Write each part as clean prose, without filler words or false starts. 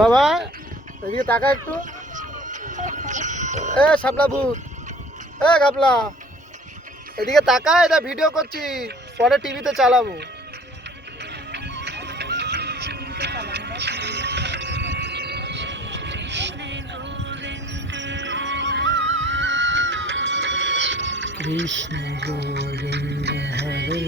বাবা এদিকে তাকা একটু। এ শাপলা ভূত, এ গাপলা, এদিকে তাকা, এটা ভিডিও করছি, পরে টিভিতে চালাবো। কৃষ্ণ গোবিন্দ হরে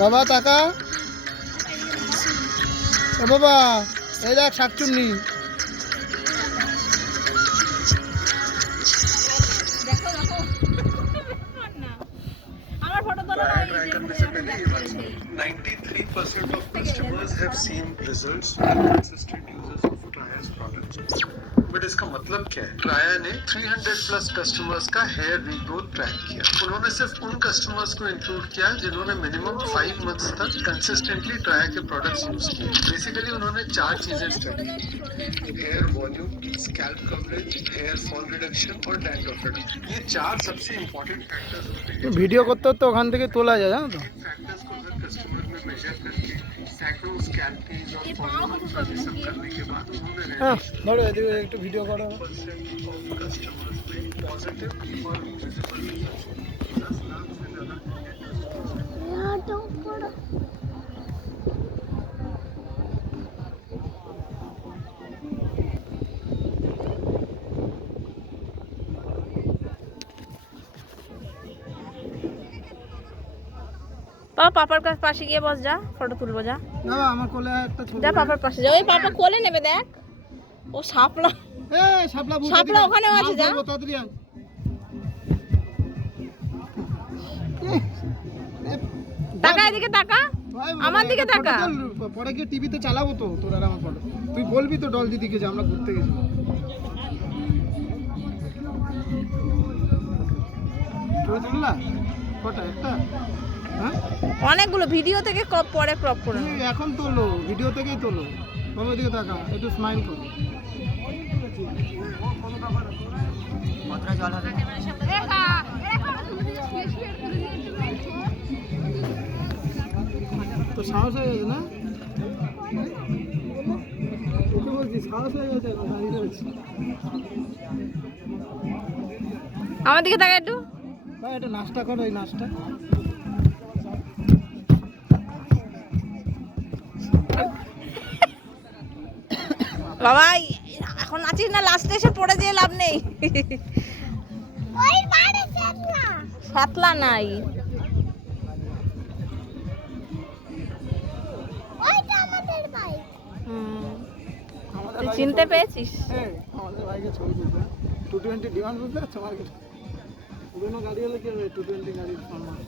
বাবা টাকা। ও বাবা এই দেখ শাকচুন্নি। % of customers have seen results with consistent users of Traya's products. But इसका मतलब क्या है? ट्राया ने 300+ कस्टमर्स का हेयर रीग्रोथ ट्रैक किया। उन्होंने सिर्फ उन कस्टमर्स को इंक्लूड किया जिन्होंने मिनिमम 5 मंथ्स तक कंसिस्टेंटली ट्राया के प्रोडक्ट्स यूज किए। बेसिकली उन्होंने 4 चीजें स्टडी की: hair volume, scalp coverage, hair fall reduction और डैंड्रफ रिडक्शन। ये 4 सबसे इंपॉर्टेंट फैक्टर्स होते हैं। ভিডিও করতে করতে ওখান থেকে তোলা যায়, জানো তো। फैक्टर्स को हर कस्टमर में मेजर करके सैकड़ों स्कैल्पिंग और फॉलोअप सब करने के बाद उन्होंने হ্যাঁ ধরো এদিকে একটু ভিডিও করো। % of customers में पॉजिटिव और विजिबल रिजल्ट्स। 10 लाख से ज्यादा পাপার পাশে গিয়ে বস, যা ফটো তুলবো, যা না আমার কোলে একটা ছবি। যা পাপার পাশে যা, ওই পাপা কোলে নেবে, দেখ ও শাপলা। এ শাপলা ভূত, শাপলা ওখানেও আছে, যা তাড়াতাড়ি আয়। তাকা, এদিকে তাকা, আমার দিকে তাকা। পরে গিয়ে টিভিতে চালাবো তো তোর আর আমার ফটো। তুই বলবি তো ডল দিদিকে যে আমরা ঘুরতে গেছি। ছবি তুললা কটা? একটা? হ্যাঁ অনেকগুলো ভিডিও থেকে পরে ক্রপ করে। এখন তোলো, ভিডিও থেকেই তোলো। বাবা দিকে তাকা, একটু স্মাইল করো। তো সাহস হয়ে গেছে না? ওকে বলছি সাহস হয়ে গেছে, দাঁড়িয়ে রয়েছি। আমার দিকে তাকা একটু। ভাই এটা নাস্তা করো, এই নাস্তা। বাবা এখন নাচিস না, লাস্টে এসে পড়ে যেয়ে লাভ নেই। ফাতলা নাই, তুই চিনতে পেয়েছিস? আমাদের বাইকে ছবি তুলবে 220 ডিমান্ড বুঝতে পারছো মার্কেট। পুরোনো গাড়ি হলে কি হবে, 220 গাড়ির ফরমাস।